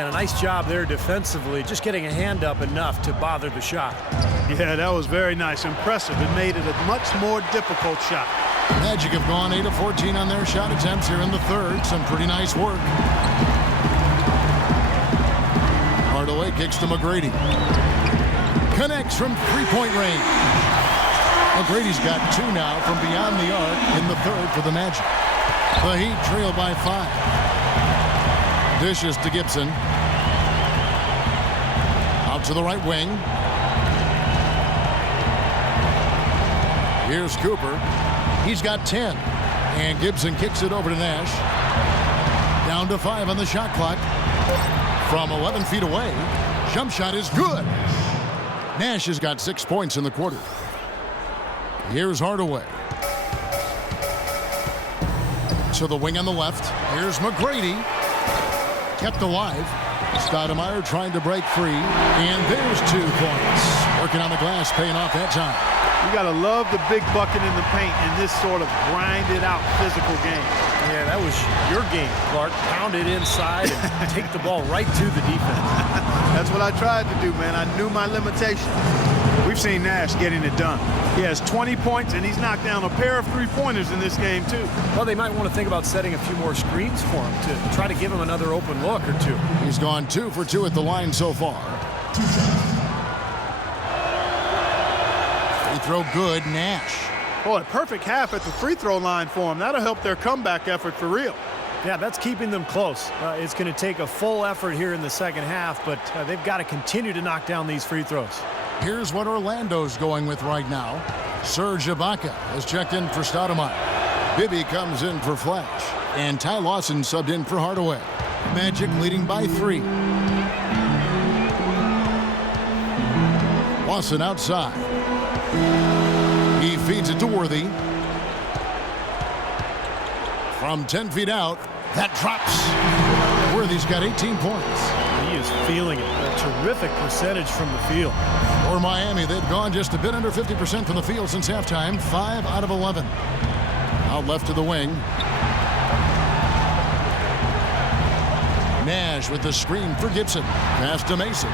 And a nice job there defensively, just getting a hand up enough to bother the shot. Yeah, that was very nice. Impressive. It made it a much more difficult shot. Magic have gone 8 of 14 on their shot attempts here in the third. Some pretty nice work. Hardaway kicks to McGrady. Connects from three-point range. McGrady's got 2 now from beyond the arc in the third for the Magic. The Heat trail by 5. Dishes to Gibson. Out to the right wing. Here's Cooper. He's got 10. And Gibson kicks it over to Nash. Down to 5 on the shot clock. From 11 feet away. Jump shot is good. Nash has got 6 points in the quarter. Here's Hardaway. To the wing on the left. Here's McGrady. Kept alive. Stoudemire trying to break free. And there's 2 points. Working on the glass, paying off that time. You got to love the big bucket in the paint in this sort of grinded out physical game. Yeah, that was your game, Clark. Pound it inside and take the ball right to the defense. That's what I tried to do, man. I knew my limitations. We've seen Nash getting it done. He has 20 points, and he's knocked down a pair of three-pointers in this game, too. Well, they might want to think about setting a few more screens for him to try to give him another open look or 2. He's gone 2 for 2 at the line so far. Free throw good, Nash. Boy, perfect half at the free throw line for him. That'll help their comeback effort for real. Yeah, that's keeping them close. It's going to take a full effort here in the second half, but they've got to continue to knock down these free throws. Here's what Orlando's going with right now. Serge Ibaka has checked in for Stoudemire. Bibby comes in for Flash. And Ty Lawson subbed in for Hardaway. Magic leading by 3. Lawson outside. He feeds it to Worthy. From 10 feet out, that drops. Worthy's got 18 points. He is feeling it. A terrific percentage from the field. For Miami, they've gone just a bit under 50% from the field since halftime. 5 out of 11. Out left to the wing. Nash with the screen for Gibson. Pass to Mason.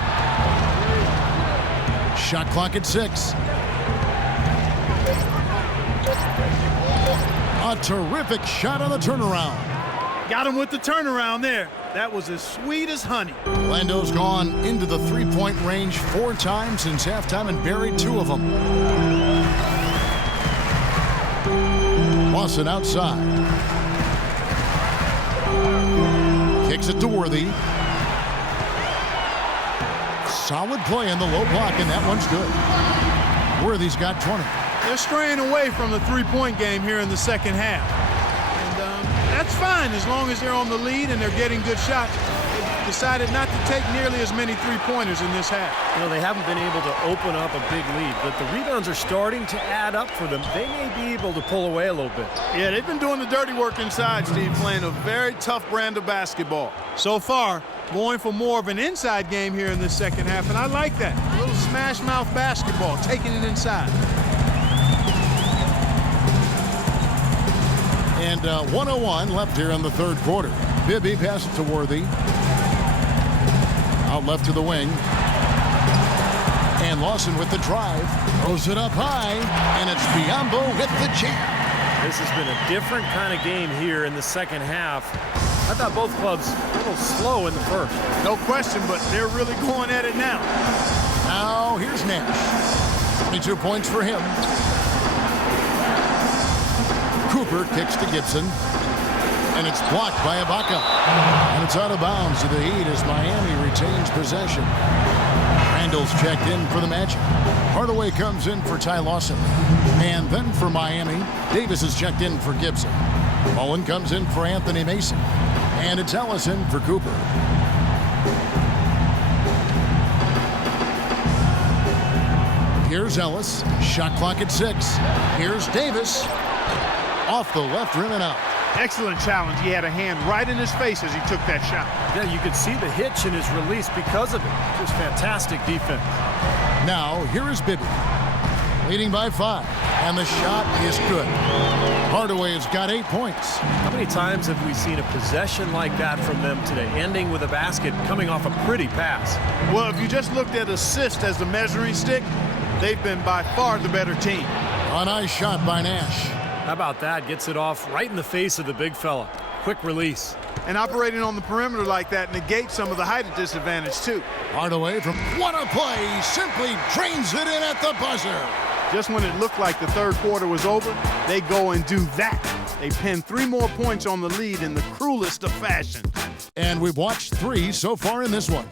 Shot clock at 6. A terrific shot on the turnaround. Got him with the turnaround there. That was as sweet as honey. Orlando's gone into the three-point range 4 times since halftime and buried 2 of them. Lawson outside. Kicks it to Worthy. Solid play in the low block, and that one's good. Worthy's got 20. They're straying away from the three-point game here in the second half. And that's fine as long as they're on the lead and they're getting good shots. They decided not to take nearly as many three-pointers in this half. You know, they haven't been able to open up a big lead, but the rebounds are starting to add up for them. They may be able to pull away a little bit. Yeah, they've been doing the dirty work inside, Steve, playing a very tough brand of basketball. So far, going for more of an inside game here in this second half, and I like that. A little smash-mouth basketball, taking it inside. And 1:01 left here in the third quarter. Bibby passes to Worthy. Out left to the wing. And Lawson with the drive. Throws it up high. And it's Biyombo with the jam. This has been a different kind of game here in the second half. I thought both clubs a little slow in the first. No question, but they're really going at it now. Now here's Nash. 22 points for him. Cooper kicks to Gibson. And it's blocked by Ibaka. And it's out of bounds to the Heat as Miami retains possession. Randall's checked in for the Magic. Hardaway comes in for Ty Lawson. And then for Miami, Davis is checked in for Gibson. Mullen comes in for Anthony Mason. And it's Ellis in for Cooper. Here's Ellis. Shot clock at 6. Here's Davis. Off the left rim and out. Excellent challenge. He had a hand right in his face as he took that shot. Yeah, you could see the hitch in his release because of it. Just fantastic defense. Now, here is Bibby. leading by 5. And the shot is good. Hardaway has got 8 points. How many times have we seen a possession like that from them today, ending with a basket coming off a pretty pass? Well, if you just looked at assist as the measuring stick, they've been by far the better team. A nice shot by Nash. How about that? Gets it off right in the face of the big fella. Quick release. And operating on the perimeter like that negates some of the height disadvantage, too. Hardaway from what a play, simply drains it in at the buzzer. Just when it looked like the third quarter was over, they go and do that. They pin 3 more points on the lead in the cruelest of fashion. And we've watched 3 so far in this one.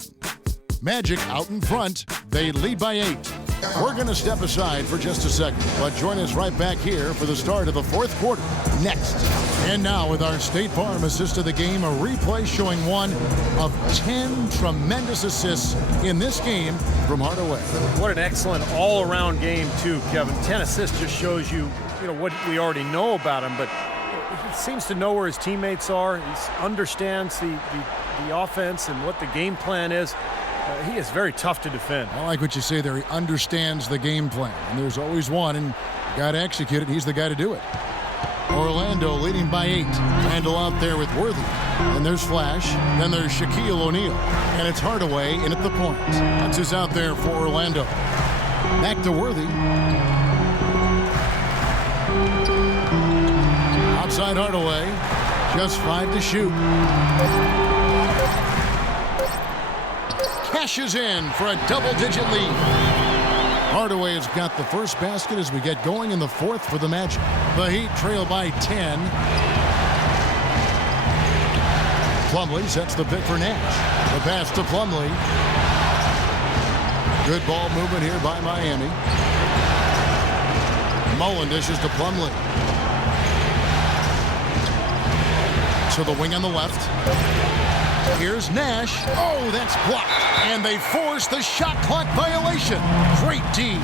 Magic out in front. They lead by 8. We're going to step aside for just a second, but join us right back here for the start of the 4th quarter next. And now with our State Farm assist of the game, a replay showing one of 10 tremendous assists in this game from Hardaway. What an excellent all-around game, too, Kevin. 10 assists just shows you, what we already know about him, but he seems to know where his teammates are. He understands the offense and what the game plan is. He is very tough to defend. I like what you say there. He understands the game plan, and there's always one, and you got to execute it. He's the guy to do it. Orlando leading by 8. Randall out there with Worthy. And there's Flash. Then there's Shaquille O'Neal. And it's Hardaway in at the point. That's who's out there for Orlando. Back to Worthy. Outside Hardaway. Just 5 to shoot. Cashes in for a double-digit lead. Hardaway has got the first basket as we get going in the 4th for the Magic. The Heat trail by 10. Plumlee sets the pick for Nash. The pass to Plumlee. Good ball movement here by Miami. Mullen dishes to Plumlee. To the wing on the left. Here's Nash. Oh, that's blocked. And they force the shot clock violation. Great D.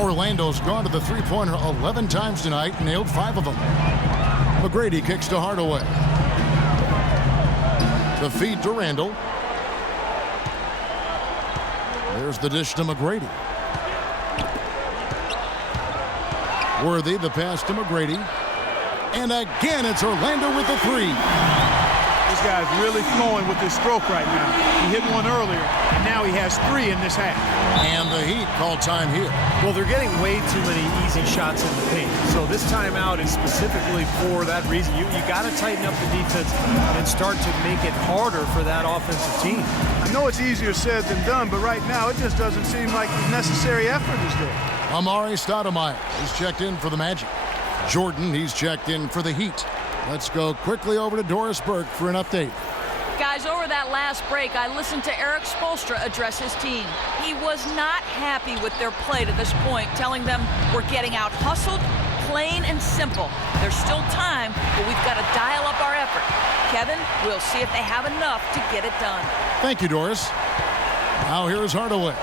Orlando's gone to the three-pointer 11 times tonight, nailed 5 of them. McGrady kicks to Hardaway. The feed to Randall. There's the dish to McGrady. Worthy, the pass to McGrady. And again, it's Orlando with the 3. This guy's really flowing with his stroke right now. He hit one earlier, and now he has 3 in this half. And the Heat call time here. Well, they're getting way too many easy shots in the paint. So this timeout is specifically for that reason. You got to tighten up the defense and start to make it harder for that offensive team. I know it's easier said than done, but right now it just doesn't seem like the necessary effort is there. Amari Stoudemire, he's checked in for the Magic. Jordan, he's checked in for the Heat. Let's go quickly over to Doris Burke for an update. Guys, over that last break, I listened to Eric Spoelstra address his team. He was not happy with their play to this point, telling them we're getting out hustled, plain and simple. There's still time, but we've got to dial up our effort. Kevin, we'll see if they have enough to get it done. Thank you, Doris. Now here is Hardaway.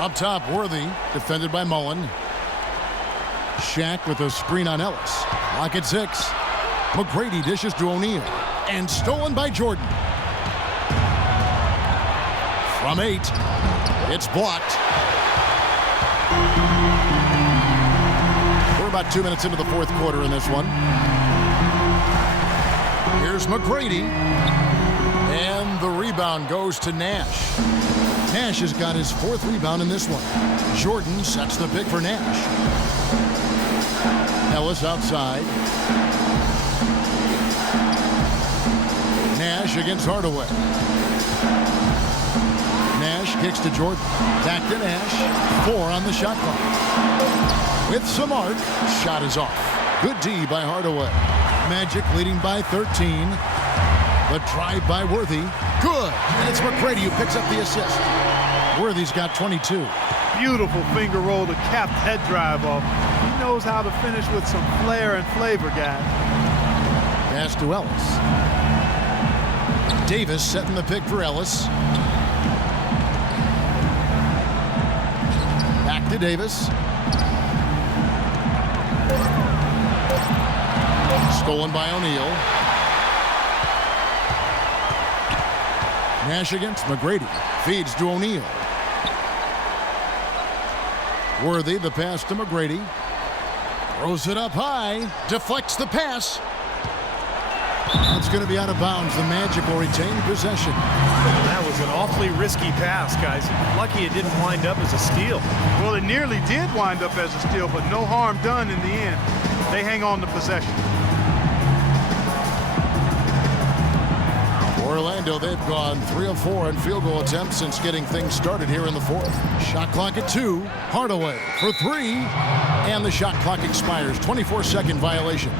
Up top, Worthy, defended by Mullen. Shaq with a screen on Ellis. Lock at 6. McGrady dishes to O'Neal. And stolen by Jordan. From 8. It's blocked. We're about 2 minutes into the 4th quarter in this one. Here's McGrady. And the rebound goes to Nash. Nash has got his 4th rebound in this one. Jordan sets the pick for Nash. Ellis outside. Nash against Hardaway. Nash kicks to Jordan. Back to Nash. 4 on the shot clock. With some arc, shot is off. Good D by Hardaway. Magic leading by 13. The drive by Worthy. Good. And it's McGrady who picks up the assist. Worthy's got 22. Beautiful finger roll to cap that drive off. He knows how to finish with some flair and flavor, guys. Pass to Ellis. Davis setting the pick for Ellis. Back to Davis. Stolen by O'Neal. Nash against McGrady. Feeds to O'Neal. Worthy, the pass to McGrady. Throws it up high. Deflects the pass. It's going to be out of bounds. The Magic will retain possession. That was an awfully risky pass, guys. Lucky it didn't wind up as a steal. Well, it nearly did wind up as a steal, but no harm done in the end. They hang on to possession. Orlando, they've gone 3 of 4 in field goal attempts since getting things started here in the fourth. Shot clock at 2. Hardaway for 3. And the shot clock expires. 24-second violation.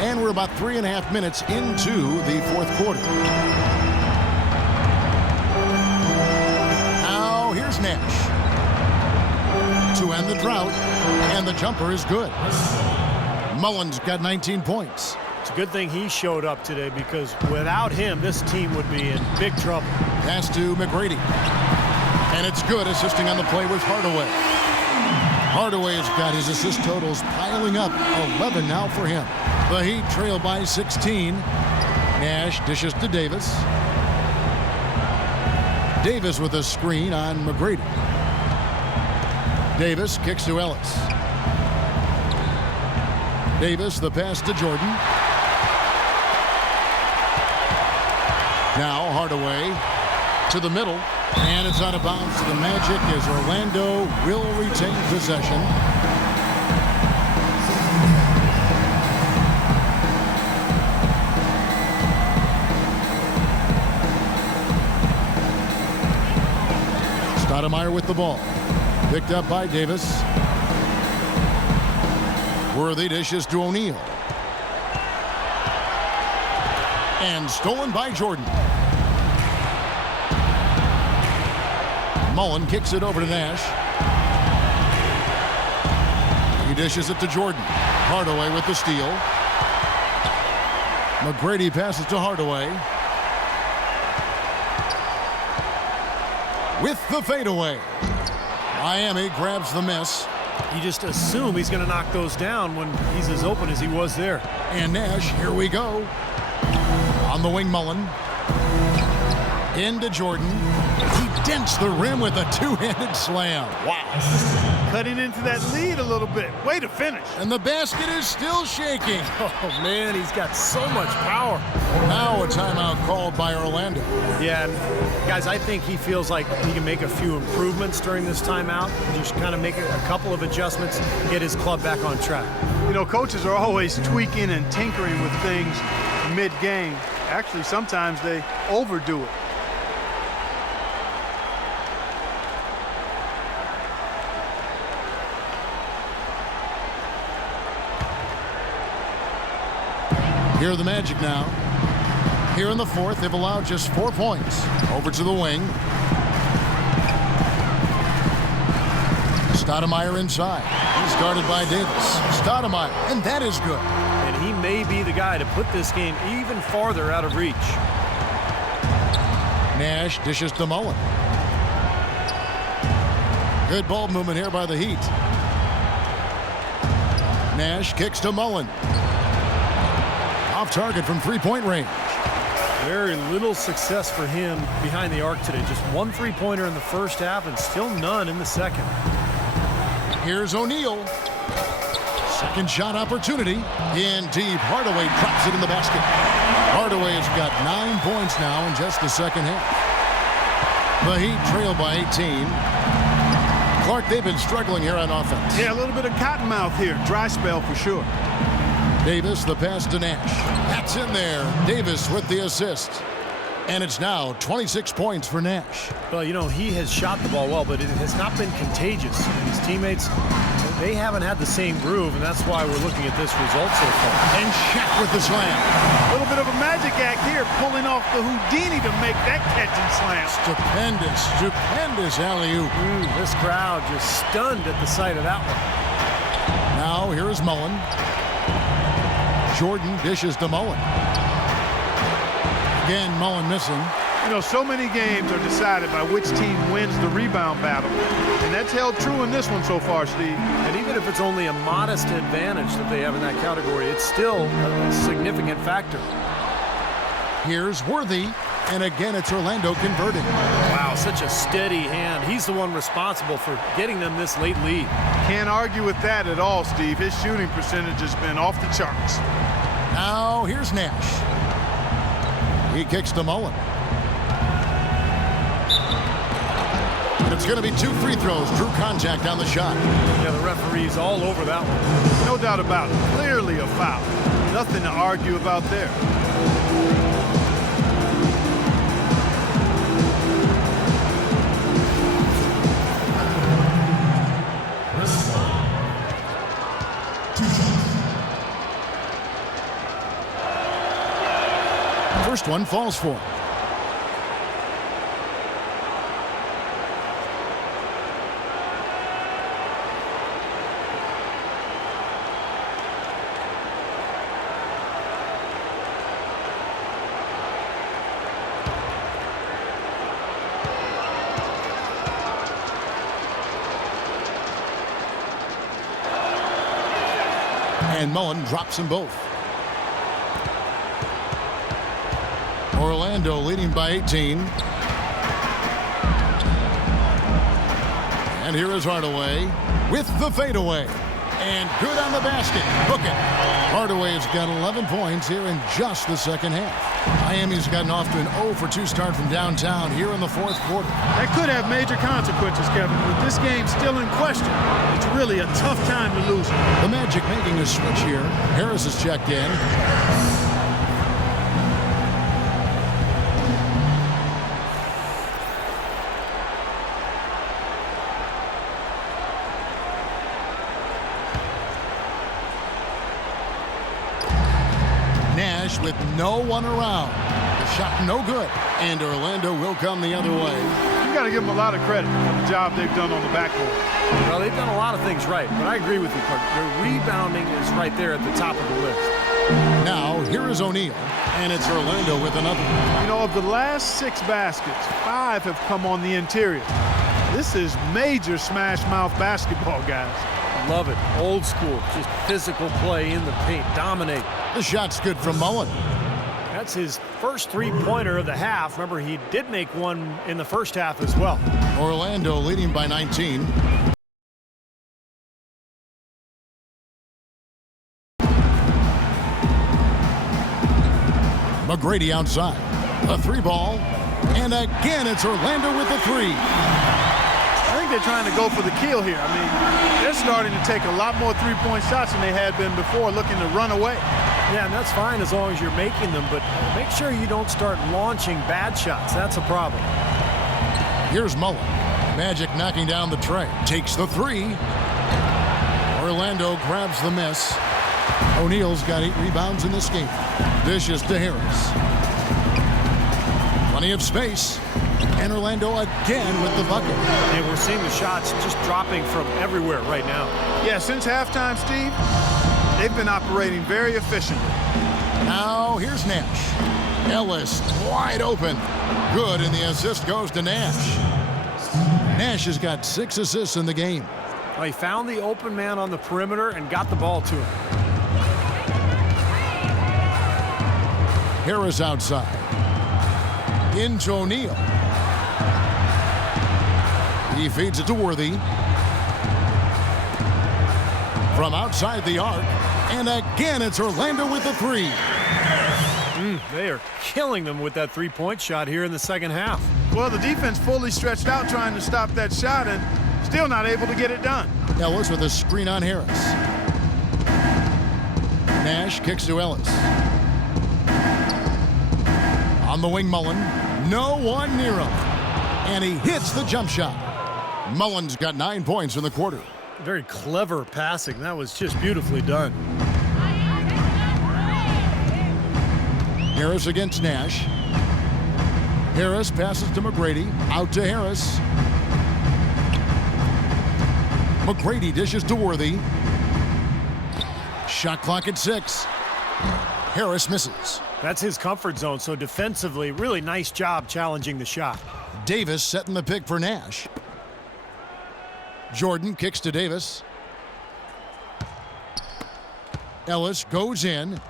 And we're about 3.5 minutes into the fourth quarter. Now here's Nash to end the drought, and the jumper is good. Mullen's got 19 points. It's a good thing he showed up today, because without him, this team would be in big trouble. Pass to McGrady. And it's good, assisting on the play with Hardaway. Hardaway has got his assist totals piling up. 11 now for him. The Heat trail by 16. Nash dishes to Davis. Davis with a screen on McGrady. Davis kicks to Ellis. Davis, the pass to Jordan. Now Hardaway to the middle, and it's out of bounds to the Magic as Orlando will retain possession. Stoudemire with the ball. Picked up by Davis. Worthy dishes to O'Neal. And stolen by Jordan. Mullen kicks it over to Nash. He dishes it to Jordan. Hardaway with the steal. McGrady passes to Hardaway. With the fadeaway. Miami grabs the miss. You just assume he's going to knock those down when he's as open as he was there. And Nash, here we go. On the wing, Mullen. Into Jordan. He dents the rim with a two-handed slam. Wow. Cutting into that lead a little bit. Way to finish. And the basket is still shaking. Oh, man, he's got so much power. Now a timeout called by Orlando. Yeah, guys, I think he feels like he can make a few improvements during this timeout. Just kind of make a couple of adjustments, get his club back on track. You know, coaches are always tweaking and tinkering with things mid-game. Actually, sometimes they overdo it. Here are the Magic now. Here in the fourth, they've allowed just 4 points. Over to the wing. Stoudemire inside. He's guarded by Davis. Stoudemire, and that is good. And he may be the guy to put this game even farther out of reach. Nash dishes to Mullen. Good ball movement here by the Heat. Nash kicks to Mullen. Off target from three-point range. Very little success for him behind the arc today. Just one three-pointer in the first half and still none in the second. Here's O'Neal. Second shot opportunity. In deep. Hardaway drops it in the basket. Hardaway has got 9 points now in just the second half. The Heat trail by 18. Clark, they've been struggling here on offense. Yeah, a little bit of cottonmouth here. Dry spell for sure. Davis, the pass to Nash. That's in there. Davis with the assist. And it's now 26 points for Nash. Well, you know, he has shot the ball well, but it has not been contagious. And his teammates, they haven't had the same groove, and that's why we're looking at this result so far. And Shaq with the slam. A little bit of a magic act here, pulling off the Houdini to make that catch and slam. Stupendous alley-oop. This crowd just stunned at the sight of that one. Now here is Mullen. Jordan dishes to Mullen. Again, Mullen missing. You know, so many games are decided by which team wins the rebound battle. And that's held true in this one so far, Steve. And even if it's only a modest advantage that they have in that category, it's still a significant factor. Here's Worthy, and again it's Orlando converting. Wow, such a steady hand. He's the one responsible for getting them this late lead. Can't argue with that at all, Steve. His shooting percentage has been off the charts. Now here's Nash. He kicks to Mullen. And it's going to be 2 free throws. Drew contact on the shot. Yeah, the referee's all over that one. No doubt about it. Clearly a foul. Nothing to argue about there. First one falls for him. And Mullen drops them both. Orlando leading by 18. And here is Hardaway with the fadeaway. And good on the basket. Hook it. Hardaway's got 11 points here in just the second half. Miami's gotten off to an 0-for-2 start from downtown here in the fourth quarter. That could have major consequences, Kevin. With this game still in question, it's really a tough time to lose it. The Magic making a switch here. Harris is checked in. Nash with no one around. The shot no good. And Orlando will come the other way. You got to give them a lot of credit for the job they've done on the backboard. Well, they've done a lot of things right, but I agree with you, Clark. Their rebounding is right there at the top of the list. Now, here is O'Neal, and it's Orlando with another. You know, of the last 6 baskets, 5 have come on the interior. This is major smash mouth basketball, guys. Love it. Old school, just physical play in the paint. Dominate. The shot's good from Mullen. That's his first three-pointer of the half. Remember, he did make one in the first half as well. Orlando leading by 19. McGrady outside. A 3-ball. And again, it's Orlando with the 3. I think they're trying to go for the kill here. I mean, they're starting to take a lot more three-point shots than they had been before, looking to run away. Yeah, and that's fine as long as you're making them, but make sure you don't start launching bad shots. That's a problem. Here's Mullen. Magic knocking down the tray. Takes the 3. Orlando grabs the miss. O'Neal's got 8 rebounds in this game. Dishes to Harris. Plenty of space. And Orlando again with the bucket. And we're seeing the shots just dropping from everywhere right now. Yeah, since halftime, Steve, they've been operating very efficiently. Now here's Nash. Ellis wide open. Good, and the assist goes to Nash. Nash has got 6 assists in the game. Well, he found the open man on the perimeter and got the ball to him. Harris outside. Into O'Neal. He feeds it to Worthy. From outside the arc. And again, it's Orlando with the 3. They are killing them with that three-point shot here in the second half. Well, the defense fully stretched out trying to stop that shot and still not able to get it done. Ellis with a screen on Harris. Nash kicks to Ellis. On the wing, Mullen. No one near him. And he hits the jump shot. Mullen's got 9 points in the quarter. Very clever passing. That was just beautifully done. Harris against Nash. Harris passes to McGrady. Out to Harris. McGrady dishes to Worthy. Shot clock at 6. Harris misses. That's his comfort zone, so defensively, really nice job challenging the shot. Davis setting the pick for Nash. Jordan kicks to Davis. Ellis goes in.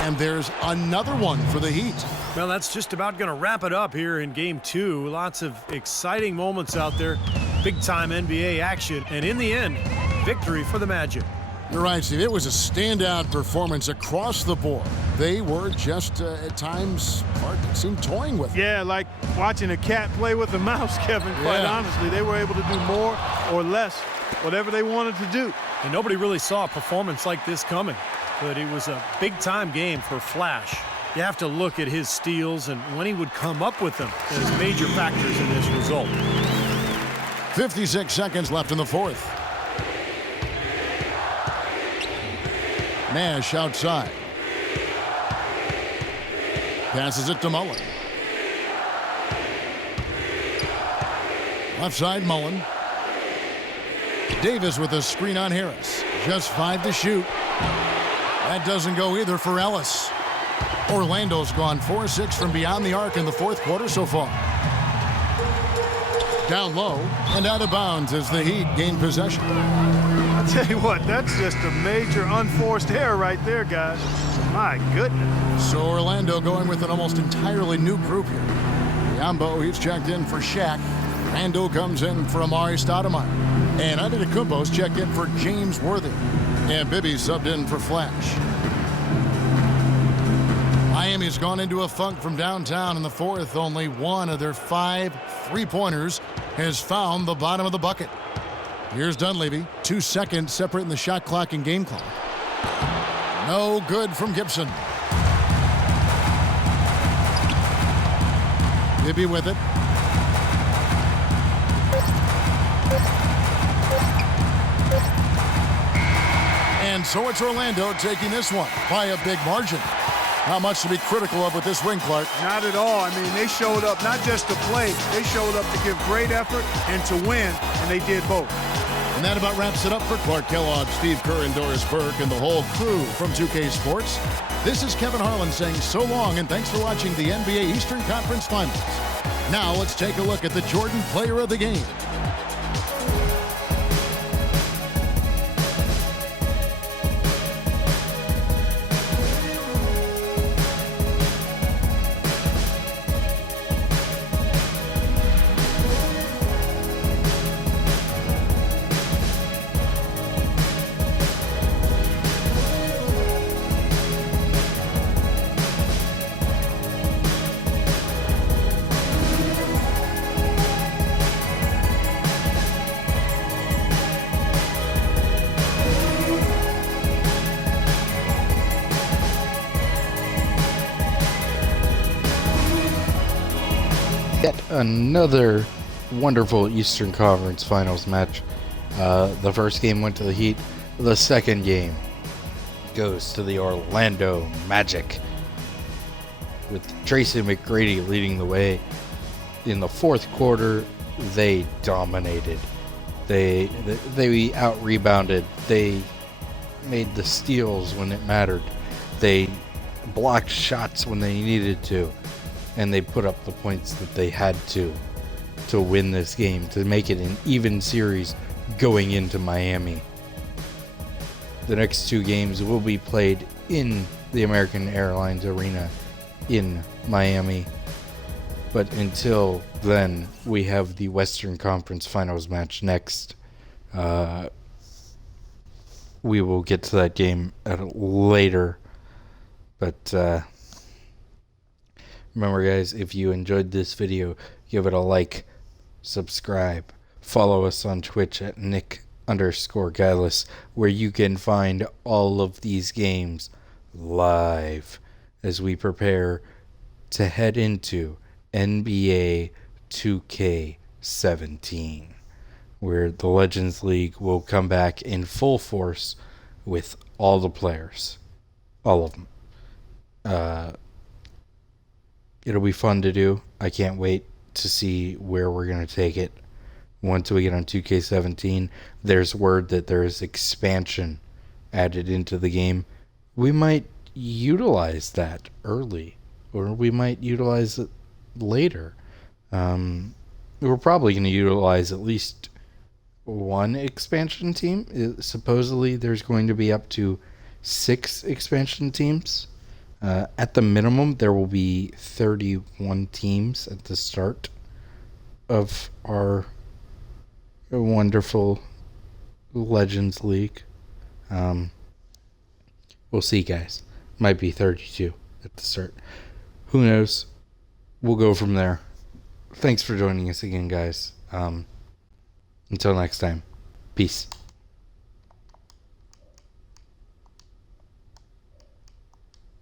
And there's another one for the Heat. Well, that's just about going to wrap it up here in Game 2. Lots of exciting moments out there. Big-time NBA action. And in the end, victory for the Magic. You're right, Steve. It was a standout performance across the board. They were just, at times, it seemed toying with it. Yeah, like watching a cat play with a mouse, Kevin, quite honestly. They were able to do more or less, whatever they wanted to do. And nobody really saw a performance like this coming. But it was a big-time game for Flash. You have to look at his steals and when he would come up with them as major factors in this result. 56 seconds left in the fourth. Nash outside. Passes it to Mullen. Left side, Mullen. Davis with a screen on Harris. Just 5 to shoot. That doesn't go either for Ellis. Orlando's gone 4-6 from beyond the arc in the fourth quarter so far. Down low and out of bounds as the Heat gain possession. I'll tell you what, that's just a major unforced error right there, guys. My goodness. So Orlando going with an almost entirely new group here. Yambo, he's checked in for Shaq. Randall comes in for Amari Stoudemire. And Antetokounmpo's checked in for James Worthy. And Bibby subbed in for Flash. Miami's gone into a funk from downtown in the fourth. Only one of their 5 3-pointers has found the bottom of the bucket. Here's Dunleavy. 2 seconds separating the shot clock and game clock. No good from Gibson. Bibby with it. And so it's Orlando taking this one by a big margin. Not much to be critical of with this win, Clark. Not at all. I mean, they showed up not just to play, they showed up to give great effort and to win, and they did both. And that about wraps it up for Clark Kellogg, Steve Kerr, and Doris Burke, and the whole crew from 2K Sports. This is Kevin Harlan saying so long, and thanks for watching the NBA Eastern Conference Finals. Now let's take a look at the Jordan Player of the Game. Yet another wonderful Eastern Conference Finals match. The first game went to the Heat. The second game goes to the Orlando Magic, with Tracy McGrady leading the way. In the fourth quarter, they dominated. They out-rebounded. They made the steals when it mattered. They blocked shots when they needed to. And they put up the points that they had to win this game, to make it an even series going into Miami. The next 2 games will be played in the American Airlines Arena in Miami. But until then, we have the Western Conference Finals match next. We will get to that game later. But remember, guys, if you enjoyed this video, give it a like, subscribe, follow us on Twitch at Nick_Guileless, where you can find all of these games live as we prepare to head into NBA 2K17, where the Legends League will come back in full force with all the players. All of them. It'll be fun to do. I can't wait to see where we're going to take it. Once we get on 2K17, there's word that there is expansion added into the game. We might utilize that early, or we might utilize it later. We're probably going to utilize at least one expansion team. Supposedly there's going to be up to 6 expansion teams. At the minimum, there will be 31 teams at the start of our wonderful Legends League. We'll see, guys. Might be 32 at the start. Who knows? We'll go from there. Thanks for joining us again, guys. Until next time. Peace.